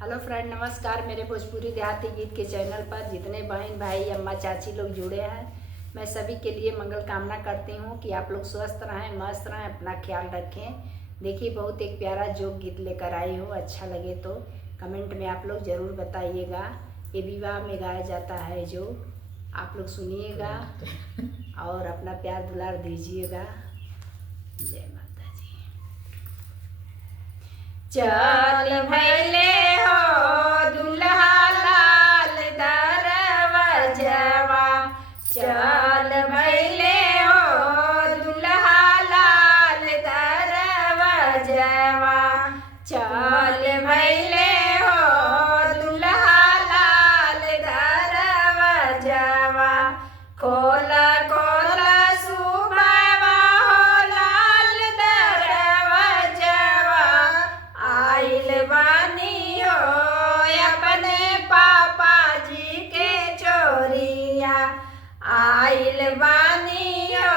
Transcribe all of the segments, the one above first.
Hello friend, नमस्कार। मेरे भोजपुरी देहाती गीत के चैनल पर जितने बहन भाई अम्मा चाची लोग जुड़े हैं, मैं सभी के लिए मंगल कामना करती हूँ कि आप लोग स्वस्थ रहें, मस्त रहें, अपना ख्याल रखें। देखिए, बहुत एक प्यारा जोक गीत लेकर आई हूँ। अच्छा लगे तो कमेंट में आप लोग ज़रूर बताइएगा। ये विवाह में गाया जाता है जो आप लोग सुनिएगा और अपना प्यार दुलार दीजिएगा। जय माता जी। चल भैले चल भैले हो दुल्हा लाल दरवाजवा, चल भैले हो दुल्हा लाल दरवाजवा। खोला खोला सुबावा हो लाल दरवाजवा, आइल बानी हो अपने पापा जी के चोरिया, आइल बानी हो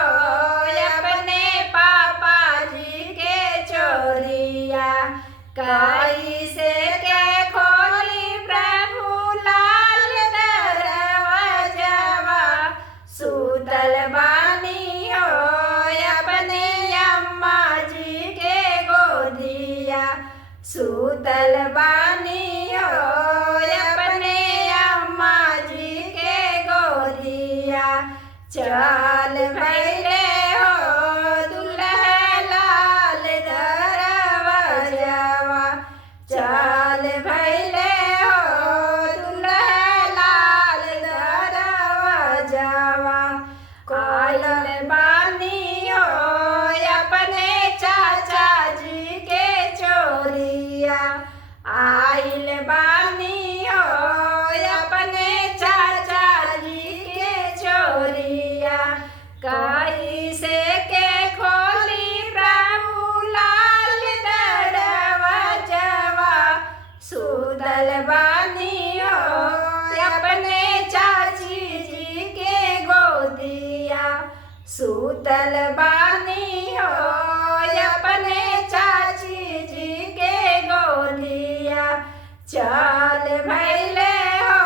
अपने पापा जी के चोरिया। कैसे के खोली प्रभु लाल दरवाजवा, सुतल बानी हो अपने अम्मा जी के गोदिया, सुतल बानी हो अपने अम्मा जी के गोदिया। चल भैले हो दुल्हा लाल दरवाजवा, चल भैले हो दुल्हा लाल दरवाजवा। आइल बानी हो अपने चाचा जी के चोरिया, आइल बानी हो अपने चाचा जी के चोरिया। कैसे के खोली प्रभु लाल दरवाजवा, सुतल बानी हो अपने चाची जी के गोदिया, सुतल बानी हो अपने चाची जी के गोदिया। चल भैले हो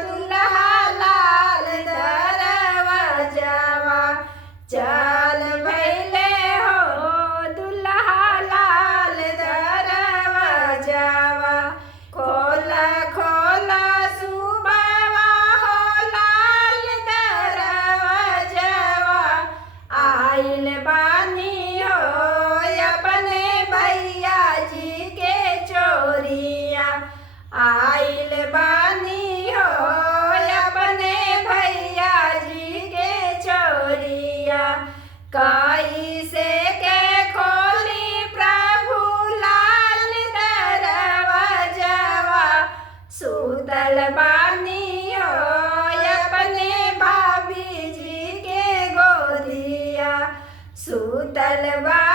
दुल्हा लाल दरवाजवा, चल भैले हो दुल्हा लाल दरवाजवा। खोला खोला सुबावा हो लाल दरवाजवा, आइल बानी हो अपने भैया जी के चोरिया, आइल बानी हो अपने भैया जी के चोरिया। कैसे के खोली प्रभु लाल दरवाजवा, सुतल बानी हो अपने भाभी जी के गोदिया, सुतल बा